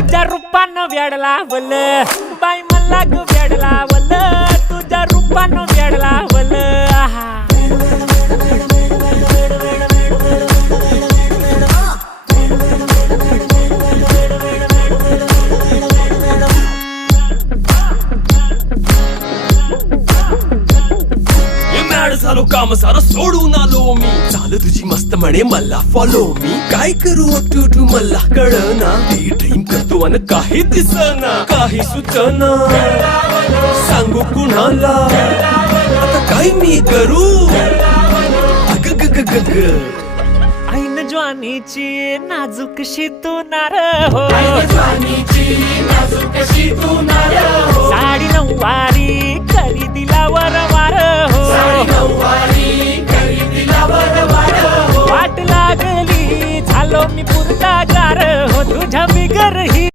तुझ्या रूपानं वेड लावल बाई मला ग वेड लावल तुझ्या रूपानं वेड लावल झालो काम सारं सोडून आलो मी चाल तुझी मस्त म्हणे मला फॉलो मी काय करू टू मला कळना ती ड्रीम करतो अन काही दिसना काही सुचना सांगू कुणाला आता काय मी करू अग ग ग ग ग ऐन ज्वानीची नाजूकशी तू नार हो साडी नऊवारी करी दिला वरवार हो वाट लागली झालो मी पुरता गार हो तुझ्या बिगर ही